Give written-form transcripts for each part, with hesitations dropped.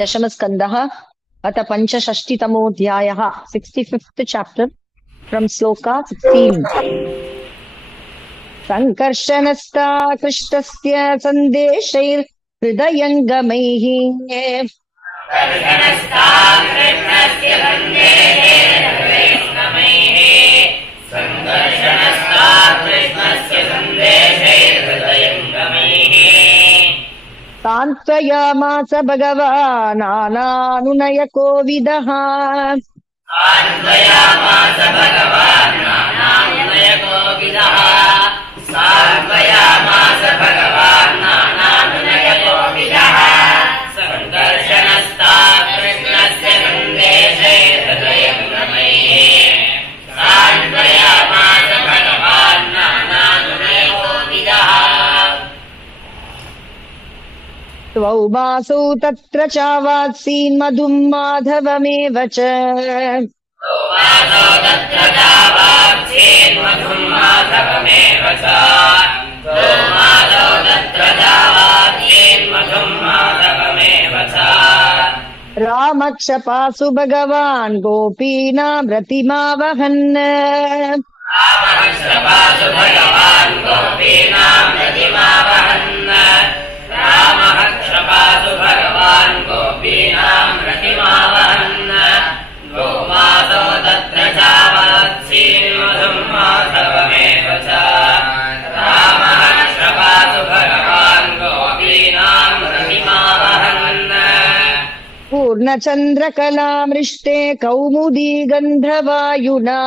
दशमस्कन्धः अथ पञ्चषष्टितमोऽध्यायः 65th chapter from श्लोका 16। सङ्कर्षणस्था कृष्टस्य सन्देशैर्हृदयङ्गमैः सान्त्वयामास भगवान् नानानुनयकोविदः। द्वौ मासौ तत्र चावात्सीन् मधुं माधवमेव च। रामक्षपासु भगवान् गोपीनां रतिमावहन्। पूर्णचन्द्रकलामृष्टे कौमुदी गन्धवायुना।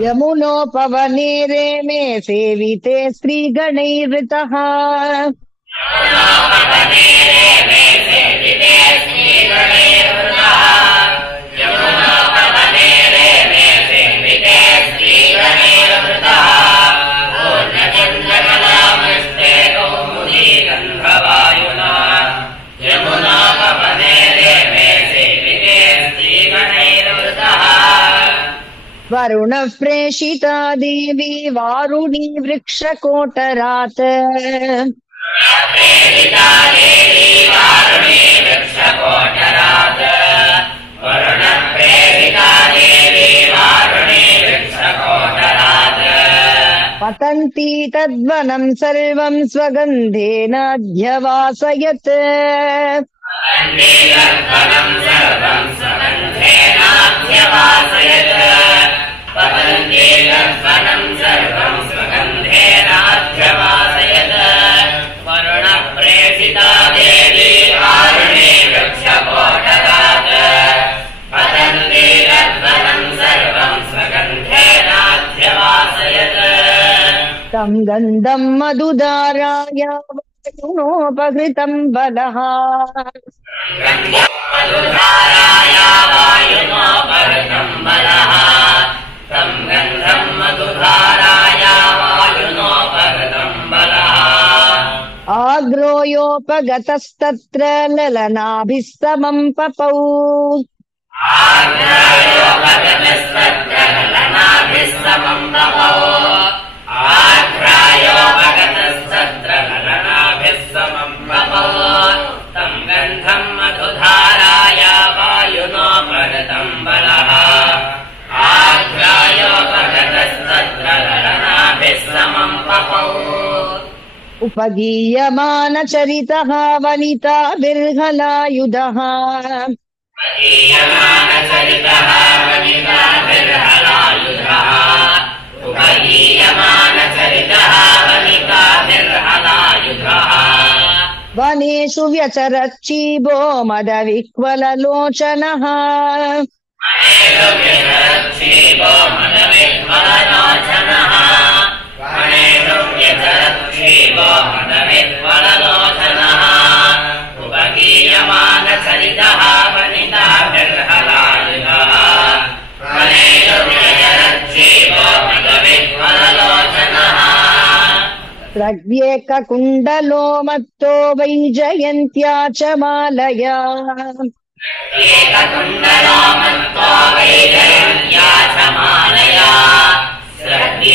यमुनोपवने रेमे सेविते स्त्रीगणैर्वृतः। वरुणः प्रेषिता देवी वारुणी वृक्षकोटरात्। पतन्ती तद्वनं सर्वं स्वगन्धेनाध्यवासयत्। तं गन्धं मधुधाराया वायुनोपहृतं बलः। आग्रोयोपगतस्तत्र ललनाभिः समं पपौ। उपगीयमानचरितः वनिताभिर्हलायुधः। वनेषु व्यचरच्चीबो मदविह्वललोचनः। प्रज्ञेककुण्डलो मत्तो वैजयन्त्या च मालया। एककुण्डलामत्वा वैजयन्त्याचमालया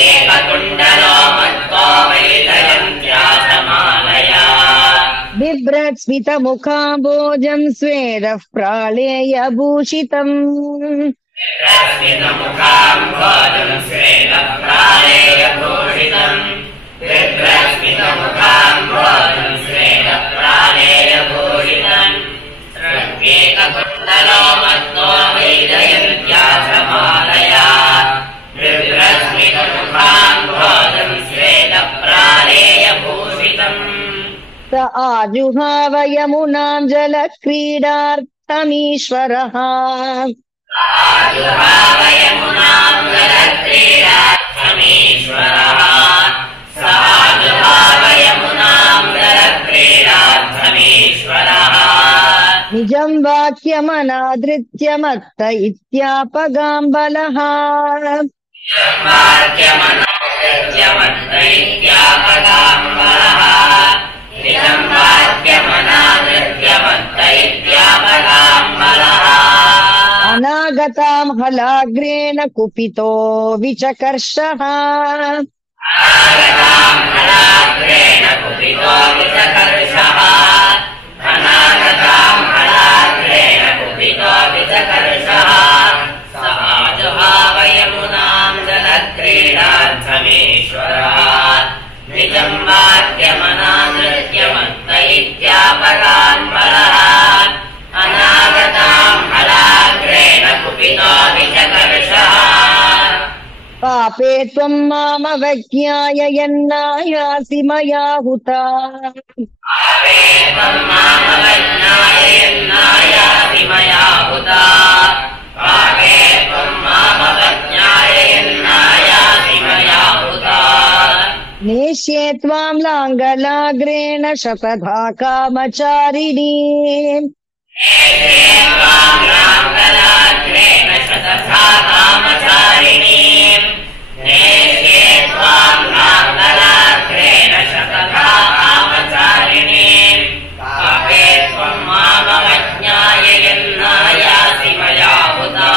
एककुण्डलामत्वा वैजयन्त्याचमालया बिभ्रत्स्मितमुखाम्बोजम् स्वेदः प्रालेयभूषितम् स्मितमुखाम्बोजम् स्वेदः प्रालेयभूषितम् बिभ्रत्स्मितमुखाम्बोजम् स्वेदः प्रालेयभूषितम् एककुण्डलामत्वा वैजयन्त्याचमालया बिभ्रत्स्मितमुखाम्बोजम् स्वेदः प्रालेयभूषितम् स आजुहाव यमुनाम् जलक्रीडार्थमीश्वरः आजुहाव यमुनाम् जलक्रीडार्थमीश्वरः आजुहाव यमुनाम् जलक्रीडार्थमीश्वरः निजम् वाक्यमनादृत्य मत्त इत्यापगाम्बलः वाक्यमनादृत्य मत्त इत्यापगाम्बलः निजम् वाक्यमनादृत्य मत्त इत्यापगाम्बलः अनागताम् हलाग्रेण कुपितो विचकर्षः अनागताम् हलाग्रेण कुपितो विचकर्षः अनागताम् हलाग्रेण कुपितो विचकर्षः स आजुहाव यमुनाम् जलक्रीडार्थमीश्वरः निजम् वाक्यमनादृत्य मत्त इत्यापगाम्बलः अनागताम् हलाग्रेण कुपितो विचकर्षः पापे त्वम् मामवज्ञाय यन्नायासि मया हुता पापे त्वम् मामवज्ञाय यन्नायासि मया हुता पापे त्वम् मामवज्ञाय यन्नायासि मया हुता नेष्ये त्वाम् लाङ्गलाग्रेण शतधा कामचारिणी त्वाम् लाङ्गलाग्रेण शतधा कामचारिणीम् नेष्ये त्वाम् लाङ्गलाग्रेण शतधा कामचारिणीम् पापे त्वम् मामवज्ञाय यन्नायासि मया हुता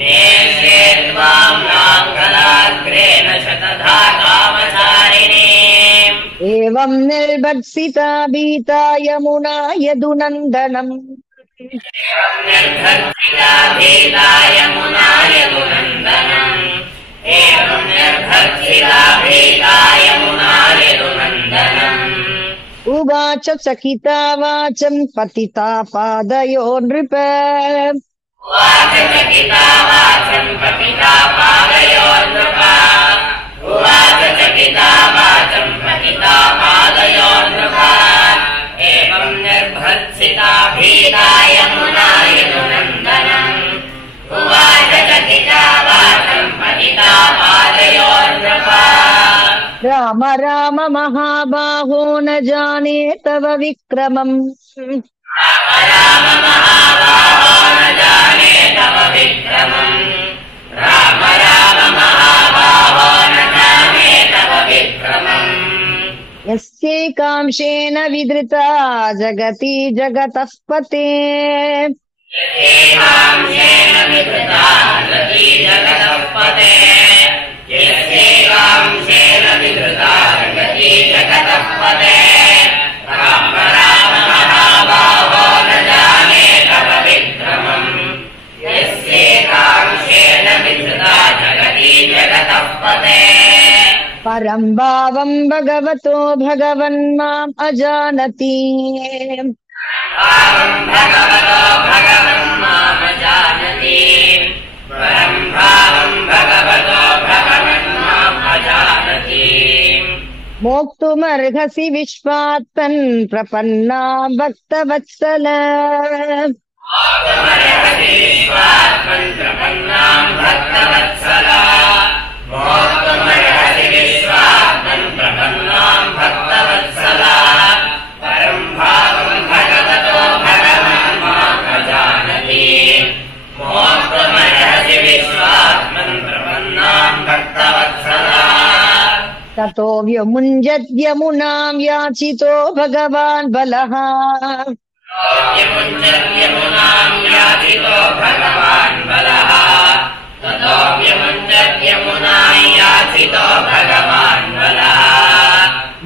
नेष्ये त्वाम् लाङ्गलाग्रेण शतधा कामचारिणीम् एवम् निर्भत्सिता भीता यमुना यदुनन्दनम् निर्भर्तिता भीता यमुना यदुनन्दनम् एवम् निर्भर्तिता भीता यमुना यदुनन्दनम् उवाच चकिता वाचम् पतिता पादयो नृप उवाच चकिता वाचम् पतिता पादयो नृप उवाच चकिता वाचम् पतिता पादयो नृप एवम् निर्भर्त्सिता भीता यमुना यदुनन्दनम् उवाच चकिता वाचम् पतिता पादयो नृप राम राम महाबाहो न जाने तव विक्रमम् राम महाबाहो न जाने तव विक्रमम् राम राम महाबाहो न जाने तव विक्रमम् यस्यैकांशेन विधृता जगति जगतः पते यस्यैकांशेन विधृता जगति जगतः पते यस्यैकांशेन विधृता जगति जगतः पते राम राम महाबाहो न जाने तव विक्रमम् यस्यैकांशेन विधृता जगति जगतः पते परम् भावम् भगवतो भगवन्माम् अजानति भावम् भगवतो भगवन्माम् अजानति परम् भावम् भगवतो भगवन्माम् अजानति मोक्तुमर्हसि विश्वात्मन् प्रपन्ना भक्तवत्सल मोक्तुमर्हसि विश्वात्मन् प्रपन्नाम् भक्तवत्सला मोक्तुमर्हसि विश्वात्मन् प्रपन्नाम् भक्तवत्सला परम् भावम् भगवतो भगवन्माम् अजानति मोक्तुमर्हसि विश्वात्मन् प्रपन्नाम् भक्तवत्सला ततो व्यमुञ्जद्यमुनाम् याचितो भगवान् बलः यमुञ्चत्यमुनाम् याचितो भगवान् बलः ततो यमुञ्चत्यमुनाम् याचितो भगवान् बलः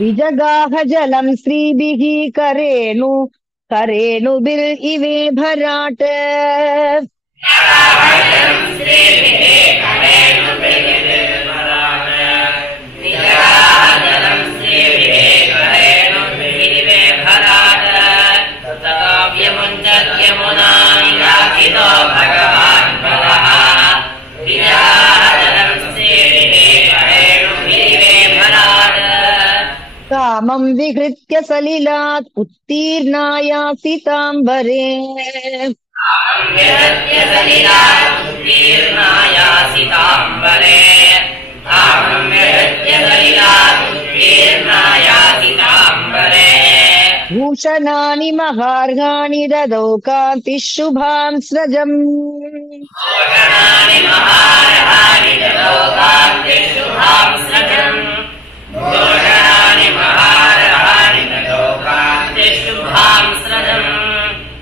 विजगाह जलम् श्रीभिः करेणुभिर् इवे भराट कामम् विहृत्य सलिलात् उत्तीर्णायासिताम्बरे भूषणानि महार्घाणि ददौ कान्तिः शुभां स्रजम्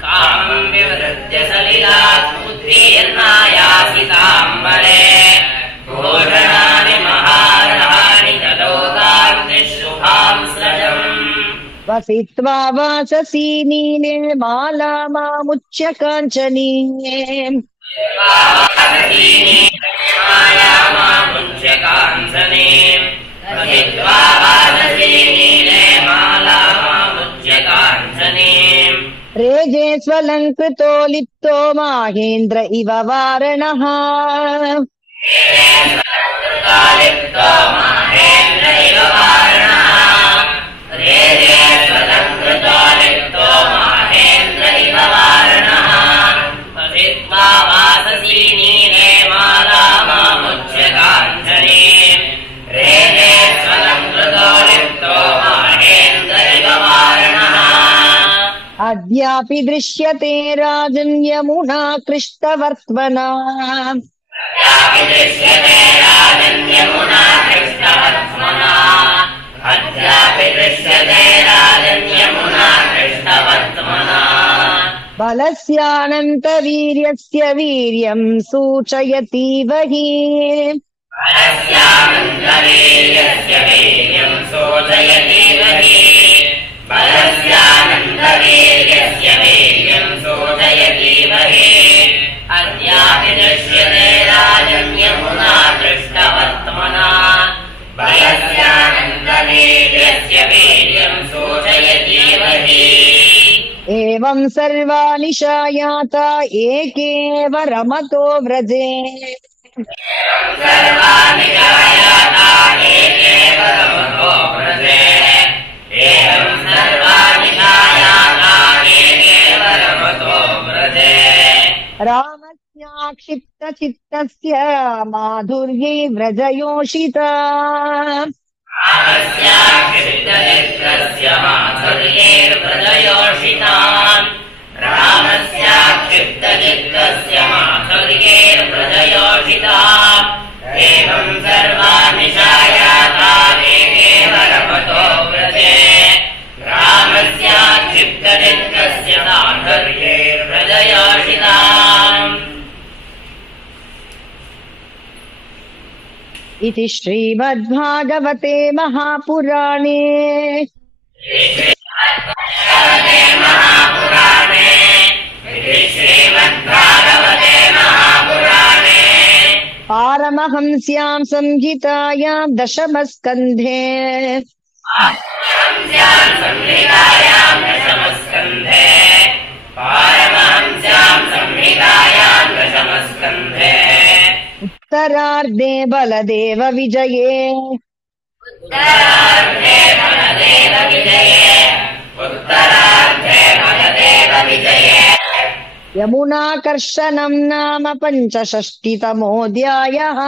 कामम् विवृत्य सलिलात् उत्तीर्णायासिताम्बरे भूषणानि महार्घाणि ददौ कान्तिः शुभां स्रजम् वसित्वा वाससी नीले मालामामुच्य काञ्चनीये रेजे स्वलङ्कृतो लिप्तो माहेन्द्र इव वारणः अद्यापि दृश्यते राजन् यमुना कृष्टवर्त्मना बलस्यानन्तवीर्यस्य वीर्यम् सूचयतीव हि अद्यापि दृश्यते राजन् यमुना कृष्टवर्त्मना बलस्यानन्तवीर्यस्य वीर्यम् सूचयतीव हि एवम् सर्वा निशायाता एकेव रमतो व्रजे रामस्याक्षिप्तचित्तस्य माधुर्ये व्रजयोषिता एवम् सर्वा निशायाता एकेव रमतो व्रजे रामस्याक्षिप्तचित्तस्य माधुर्यैर्व्रजयोषिताम् इति श्रीमद्भागवते महापुराणे पारमहंस्यां संहितायां दशमस्कन्धे उत्तरार्धे बलदेव विजये यमुनाकर्षणं नाम पञ्चषष्टितमोऽध्यायः।